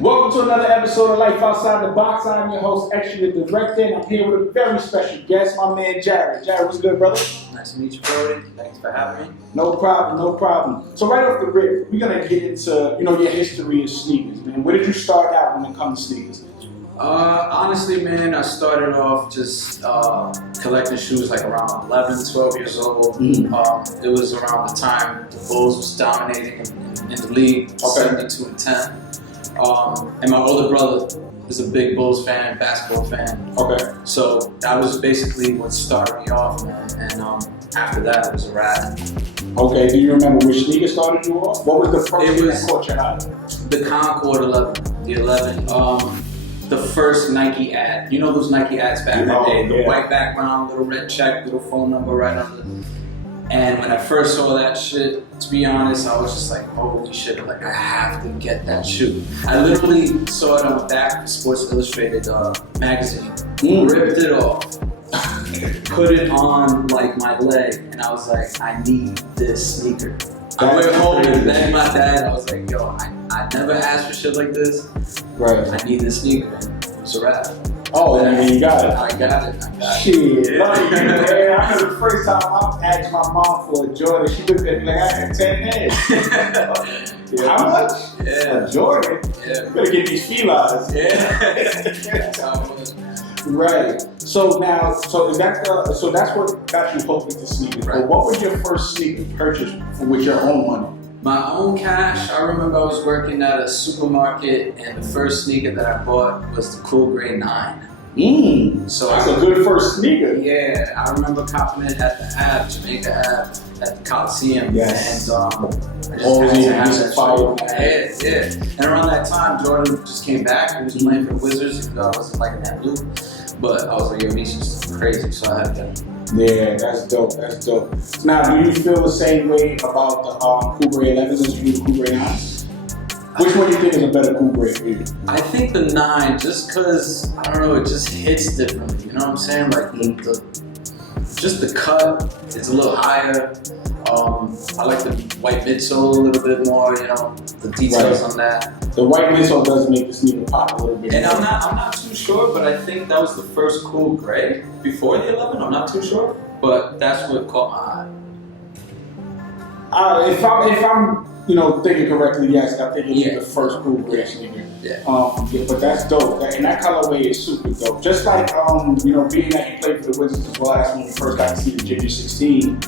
Welcome to another episode of Life Outside the Box. I'm your host, Extra the Director, and I'm here with a very special guest, my man Jared. Jared, what's good, brother? Nice to meet you, Brody. Thanks for having me. No problem, no problem. So right off the rip, we're gonna get into your history of sneakers, man. Where did you start out when it comes to sneakers? Honestly, man, I started off just collecting shoes like around 11, 12 years old. It was around the time the Bulls was dominating in the league, 72-10. And my older brother is a big Bulls fan, basketball fan. Okay. So that was basically what started me off, man. And after that, it was a wrap. Okay, do you remember which sneaker started you off? What was the first thing that caught your eye? The Concord 11, the 11. The first Nike ad. You know those Nike ads back in the day? The white background, little red check, little phone number right under. And when I first saw that shit, to be honest, I was just like, holy shit, like I have to get that shoe. I literally saw it on the back of Sports Illustrated magazine, ripped it off, put it on like my leg, and I was like, I need this sneaker. I went home and begged my dad. I was like, yo, I never asked for shit like this. Right. I need this sneaker. And it was a wrap. Oh, and then you got it. I got it. Shit. Yeah. Lucky you, man. I remember the first time I asked my mom for a Jordan, she looked at me like I had 10 heads. How much? Yeah. A Jordan? Yeah. You better get these felines. Yeah. That's how it was, man. Right. So that's what got you hooked into sneakers. Right. But what was your first sneaker purchase with your own money? My own cash. I remember I was working at a supermarket, and the first sneaker that I bought was the Cool Grey 9. So that's a good first sneaker. Yeah, I remember copping it at the Ave, Jamaica Ave, at the Coliseum. Yes. And I just had to have that shoe. Yeah. And around that time, Jordan just came back. He was playing for the Wizards, even though I wasn't liking that blue. But I was like, yo, he's just crazy, so I had to get him. Yeah, that's dope. That's dope. Now, do you feel the same way about the Cool Grey 11s as you do the Cool Grey 9s? Which one do you think is a better Cool Grey for you? I think the 9, just because, I don't know, it just hits differently. You know what I'm saying? Like, just the cut is a little higher. I like the white midsole a little bit more, you know, the details on that. The white midsole does make the sneaker pop a little bit. And I'm not too sure, but I think that was the first Cool Grey before the 11. I'm not too sure, but that's what caught my eye. If I'm thinking correctly, yes, I think it's the first Cool Grey sneaker. Yeah. But that's dope. And that colorway is super dope. Just like being that you played for the Wizards as well, that's when we first got to see the Ginger 16.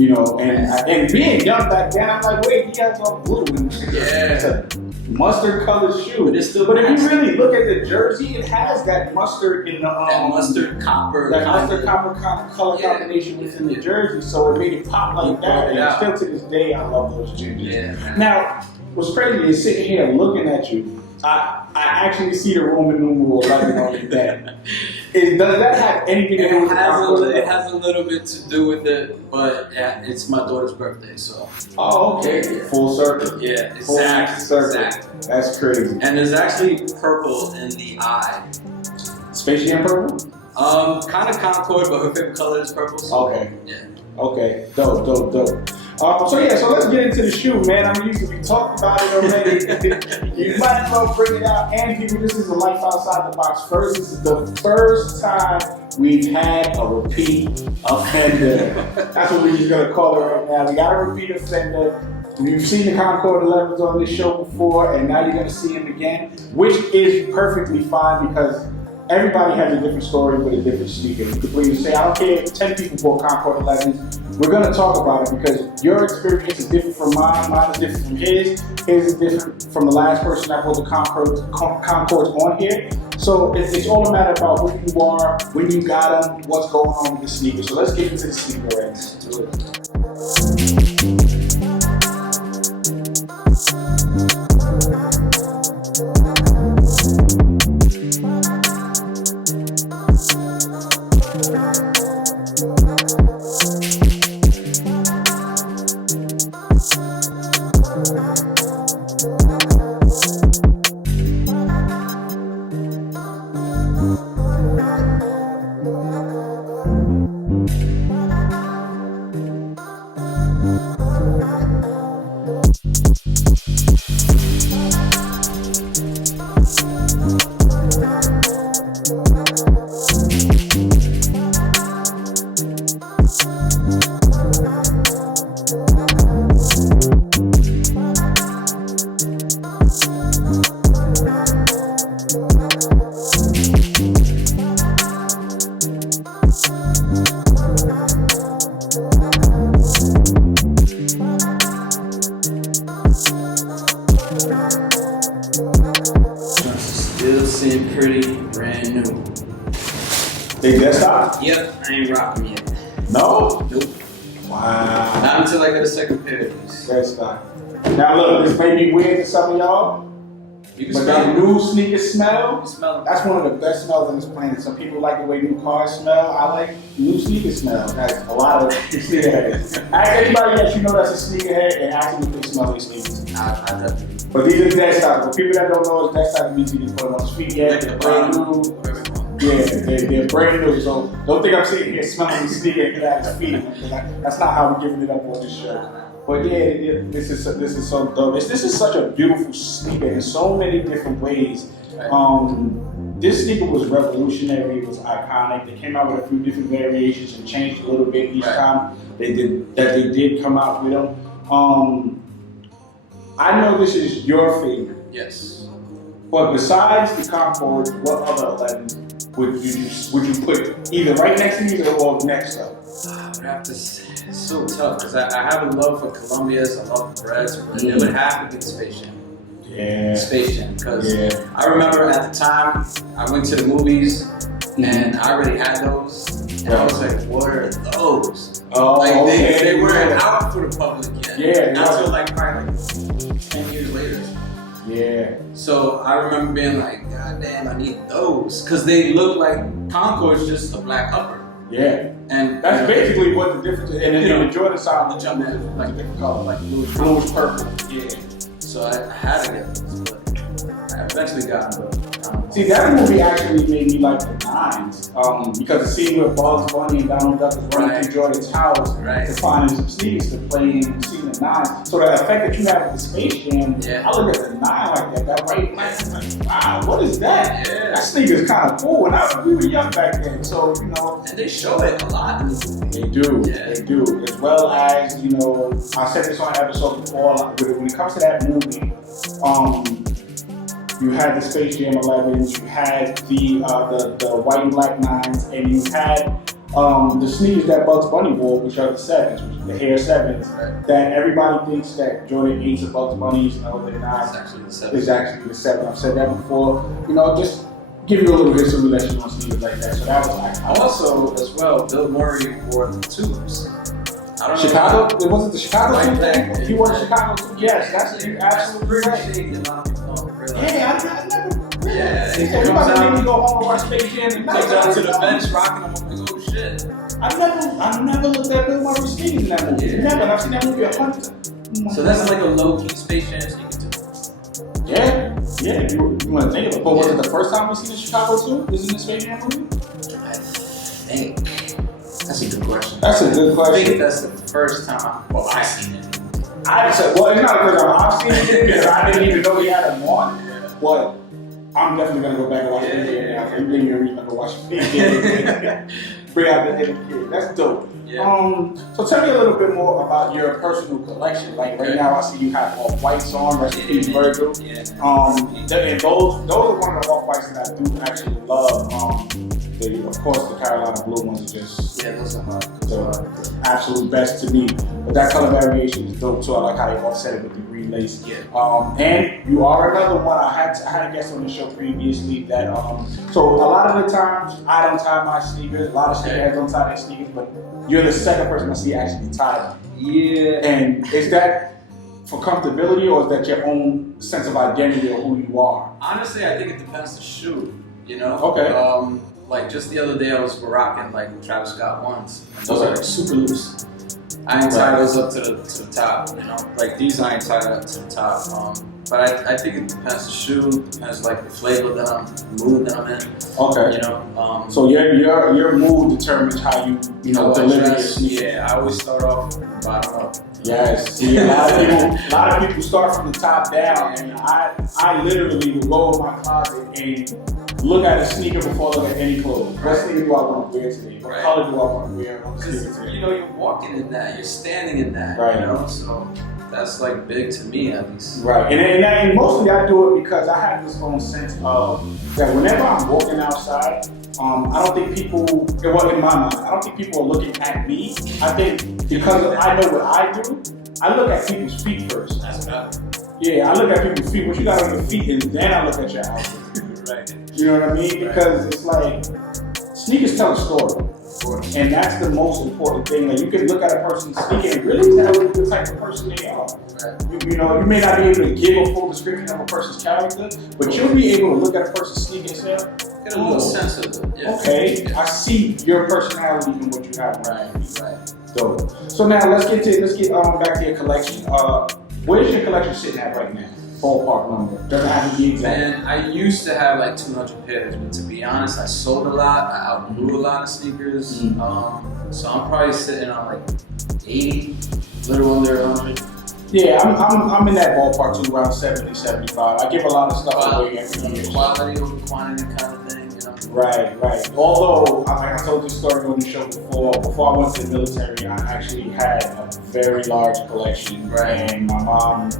And being young back then, I'm like, wait, he has all blue. It's a mustard colored shoe. But it's still But if you really look at the jersey, it has that mustard in the that mustard copper. That mustard copper color combination within the jersey, so it made it pop like that. And still to this day, I love those gingers. Yeah. Now, what's crazy is sitting here looking at you. I actually see the Roman numeral 11 on your back. Does that have anything to do with it has a little bit to do with it, but yeah, it's my daughter's birthday, so. Oh, okay. Full circle. Yeah, Exactly. That's crazy. And there's actually purple in the eye. Space Jam purple? Kind of Concord, but her favorite color is purple. So okay. Yeah. Okay. Dope. So let's get into the shoe, man. I mean, we talked about it already. You might as well bring it out. And people, this is a Life Outside the Box first. This is the first time we've had a repeat offender. That's what we're just gonna call it right now. We got a repeat offender. You've seen the Concord 11s on this show before, and now you're gonna see him again, which is perfectly fine because everybody has a different story with a different sneaker. You could please say, I don't care if 10 people bought Concord 11s. We're going to talk about it because your experience is different from mine. Mine is different from his. His is different from the last person that bought the Concords on here. So it's all a matter about who you are, when you got them, what's going on with the sneaker. So let's get into the sneaker right now. Still seem pretty brand new. They desktop? Yep, I ain't rocking yet. No? Nope. Wow. Not until I get a second pair of these. Desktop. Now look, this may be weird to some of y'all, but that new sneaker smell, that's one of the best smells on this planet. Some people like the way new cars smell. I like new sneaker smell. That's a lot of sneakerheads. Ask anybody that you know that's a sneakerhead and ask them if they smell their sneakers. But these are desktop. For people that don't know, it's desktop means you can put them on the street. Yeah, they're brand new. Yeah, they're brand new. So don't think I'm sitting here smelling the sneaker and that's feeding them. That's not how we're giving it up on this show. But yeah, this is so dope. This is such a beautiful sneaker in so many different ways. This sneaker was revolutionary. It was iconic. They came out with a few different variations and changed a little bit each time they did come out with them. I know this is your favorite. Yes. But besides the Concord, what other 11 would you put either right next to these or next up? I would have to say, it's so tough because I have a love for Columbia's, I love the Reds, but it would have to be Space Jam. Yeah. Space Jam, because I remember at the time I went to the movies and I already had those, and I was like, what are those? Oh, like they weren't out for the public yet. Yeah. Not until like probably like 10 years later. Yeah. So I remember being like, God damn, I need those. Because they look like Concord's just a black upper. Yeah. And that's basically what the difference is. And then the Jordan side, the jump is like different color, like bluish purple. Yeah. So I had to get those, but I eventually got them. See, that movie actually made me like the Nines, because the scene where Bugs Bunny and Donald Duck is running through Jordan's house to find some sneakers to play in the scene of Nines. So the effect that you have with the Space Jam, I look at the 9 like that right light, I'm like, wow, what is that? Yeah. That sneaker's kind of cool. And we were young back then, so you know. And they show it a lot in the movie. They do, they do. As well as, you know, I said this on an episode before, when it comes to that movie, you had the Space Jam 11s, you had the white and black 9s, and you had the sneakers that Bugs Bunny wore, which are the 7s, which are the Air 7s, that everybody thinks that Jordan 8s are Bugs Bunnies, and all the 9s is actually the 7. I've said that before. You know, just give you a little history lesson on sneakers like that. So that was iconic. Also, as well, Bill Murray wore the 2s. I don't Chicago? It wasn't the Chicago team thing? He wore the Chicago too? Yes, that's absolutely right. Yeah, I never. Yeah, he about to make me go home and watch Space Jam. He comes out to the bench rocking them. I'm like, oh shit. I never looked at Bill Murray's sneakers in that movie. Yeah. Never. And I've seen that movie 100. So that's like a low key Space Jam sneaker too. Yeah, yeah. You want to think of it. But was it the first time we seen the Chicago too? Is it the Space Jam movie? I think. That's a good question. That's a good question. I think that's the first time I seen it. I said, well, it's not the first time I've seen it because I didn't even know he had them on. But I'm definitely gonna go back and watch it again now. You gave me a reason to go watch it again. Bring out the hidden kid. That's dope. Yeah. So tell me a little bit more about your personal collection. Like right now, I see you have off-whites on. Rest in peace, Virgil. Yeah. And those are one of the off-whites that I do actually love. Of course, the Carolina blue ones are just those are the absolute best to me. But that color variation is dope too. I like how they offset it with the green lace. Yeah. And you are another one. I had a guest on the show previously that so a lot of the times I don't tie my sneakers. A lot of sneakerheads don't tie their sneakers, but you're the second person I see actually tie them. Yeah. And is that for comfortability or is that your own sense of identity of who you are? Honestly, I think it depends the shoe. You know. Okay. Like just the other day, I was rocking like Travis Scott ones. And those are like super loose. I ain't tie those up to the top, you know. Like these, I ain't tied up to the top. But I think it depends the shoe, depends like the flavor that I'm, the mood that I'm in. Okay. You know. So your mood determines how you deliver your sneakers. Yeah, I always start off from the bottom up. Yes. See, a lot of people start from the top down, and I literally will go in my closet and look at a sneaker before I look at any clothes. What sneaker do I want to wear today? What color do I want to wear on the sneaker today? You know, you're walking in that, you're standing in that, you know, so that's like big to me at least. Right, and mostly I do it because I have this own sense of that whenever I'm walking outside, I don't think people, well in my mind, I don't think people are looking at me. I think because I know what I do, I look at people's feet first. That's better. Yeah, I look at people's feet. What you got on your feet, and then I look at your outfit. Right. You know what I mean? Because it's like sneakers tell a story. And that's the most important thing. Like you can look at a person's sneaker and really tell the type of person they are. Right. You know, you may not be able to give a full description of a person's character, but you'll be able to look at a person's sneaker and say, get a little sense of it. Yeah. Okay, I see your personality in what you have. Right. So now let's get back to your collection. Where's your collection sitting at right now? Ballpark number. Doesn't have to be exact. Man, I used to have like 200 pairs, but to be honest, I sold a lot. I outgrew a lot of sneakers. So I'm probably sitting on like 80, little under 100. Yeah, I'm in that ballpark too, around 70, 75. I give a lot of stuff away every year. Quality over quantity kind of thing, you know? Right. Although, like I told you a story on the show before I went to the military, I actually had a very large collection. Right. And my mom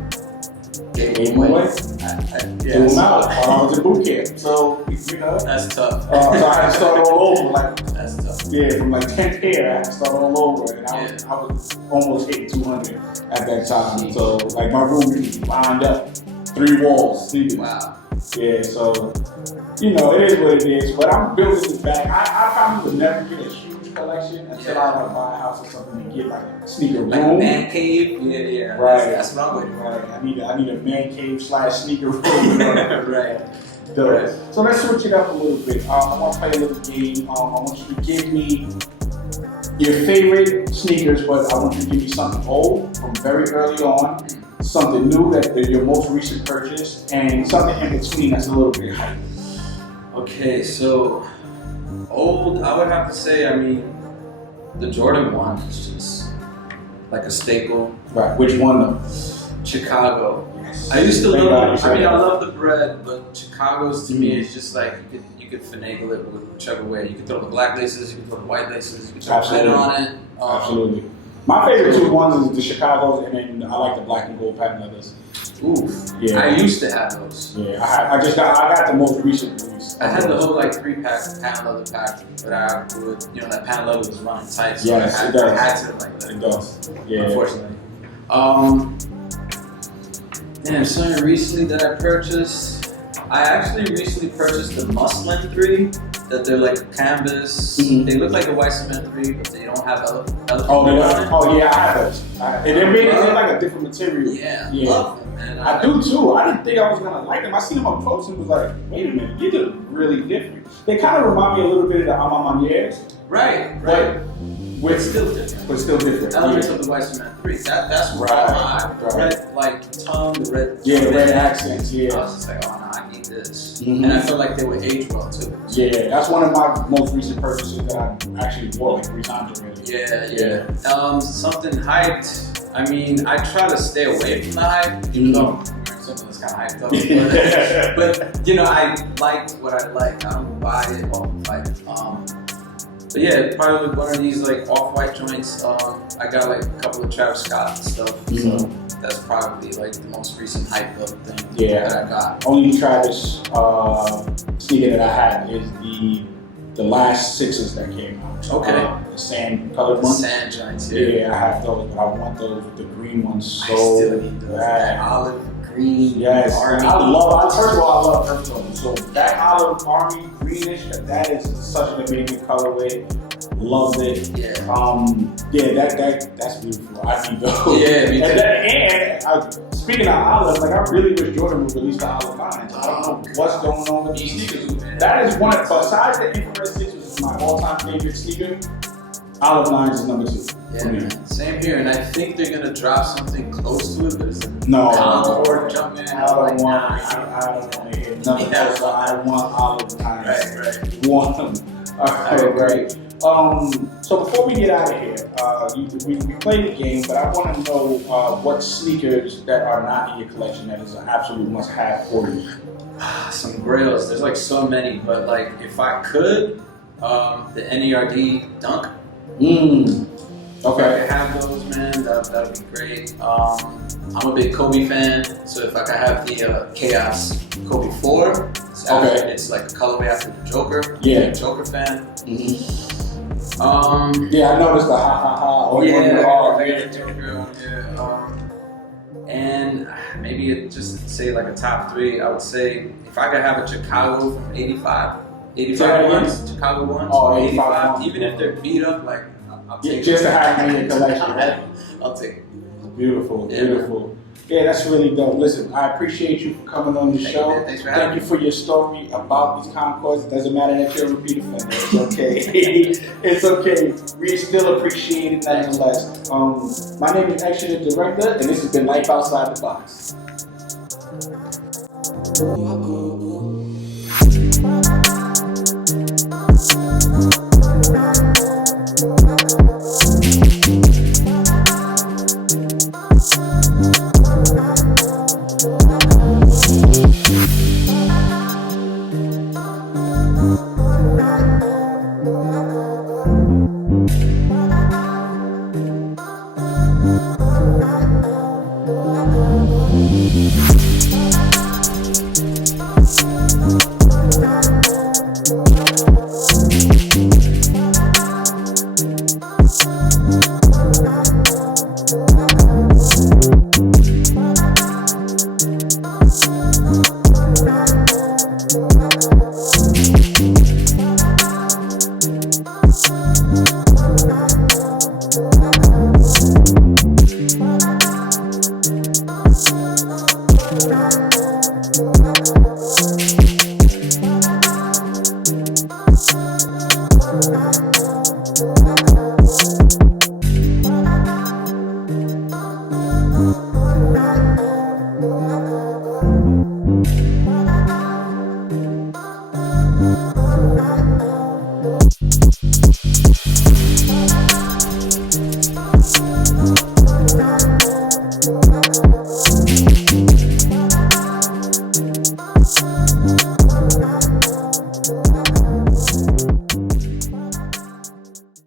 gave them away. Threw them out while I was in boot camp. So, you know. That's tough. So I had to start all over. That's tough. Yeah, from like 10th pair, I had to start all over. And I was almost hitting 200 at that time. Jeez. So, like, my room was lined up. 3 walls. Wow. Yeah, so, you know, it is what it is. But I'm building it back. I probably would never get a huge collection until I like buy a house or something to get like a sneaker room. Like a man cave? Yeah. Right. That's what I'm with. Right. I need a man cave / sneaker room. Right. So let's switch it up a little bit. I want to play a little game. I want you to give me your favorite sneakers, but I want you to give me something old from very early on, something new that your most recent purchase, and something in between that's a little bit hype. Okay, so old, I would have to say, I mean, the Jordan 1 is just like a staple. Right. Which one though? Chicago. Yes. I used to love, I love the bread, but Chicago's to me is just like, you could finagle it with whichever way. You could throw the black laces, you could throw the white laces, you could throw glitter on it. Absolutely. My favorite 2 ones is the Chicago's, and then I like the black and gold patent leathers. Oof. Yeah. I used to have those. Yeah, I got the most recent release. I had the whole like 3-pack patent leather pack, but I would, you know, that patent leather was running tight, so yes, I had to like let it go. Yeah. Unfortunately. And something recently that I purchased, I actually recently purchased the Muslin 3, that they're like canvas. They look like a white cement 3, but they don't have elephant on it. Oh yeah, I have those. And they're made like a different material. Yeah. Love them, man. I do too. I didn't think I was gonna like them. I seen them up close and was like, wait a minute, these are really different. They kind of remind me a little bit of the Amamaniers. Right. But still different. Elements of the white cement 3. That's right. The red like tongue, the red. Yeah, the red accents. Yeah. I was just like, oh no, I need this. And I felt like they would age well too. Yeah, that's one of my most recent purchases that I actually wore like 3 times already. Yeah. Something hyped. I mean, I try to stay away from the hype, even though I'm wearing something that's kind of hyped up. But you know, I like what I like. I don't buy it or fight it. But yeah, probably one of these like off-white joints. I got like a couple of Travis Scott and stuff, so that's probably like the most recent hyped up thing that I got. Only Travis sneaker that I had is the last 6s that came out. Okay. The sand colored ones. Sand joints. Yeah, I have those, but I want those with the green ones so I still need those. That olive green. Yes. Army. First of all, I love earth tone. So that olive army greenish, that is such an amazing colorway. Loved it. Yeah. That's beautiful. I need those. Yeah, me too. And speaking of olive, like I really wish Jordan would release the olive lines. I don't know what's going on with these sneakers. That is one. Besides the infrared 6, which is my all-time favorite sneaker, olive lines is number 2. Yeah, man. Same here, and I think they're gonna drop something close to it, but it's like no Concord jumping. I don't want to hear nothing else. I want olive lines. Right. Want them. All right, great. So before we get out of here, we played the game, but I want to know what sneakers that are not in your collection that is an absolute must-have for you. Some grails. There's like so many, but like if I could, the NERD Dunk. If I could have those, man, that would be great. I'm a big Kobe fan, so if I could have the Chaos Kobe 4, it's like a colorway after the Joker. Yeah. I'm a Joker fan. I noticed the ha ha ha. And maybe maybe just say like a top 3, I would say if I could have a Chicago from 85 ones, Chicago ones, Oh, 85, 85, even if they're beat up, like I'll take just it. to have them in your collection, right? I'll take it. Beautiful, Yeah. beautiful. Yeah, that's really dope. Listen, I appreciate you for coming on the Thank show. you, man. Thanks for having Thank you for your story about these Concords. It doesn't matter that you're a repeat offender. It's okay. It's okay. We still appreciate it nonetheless. My name is Extra the Director, and this has been Life Outside the Box.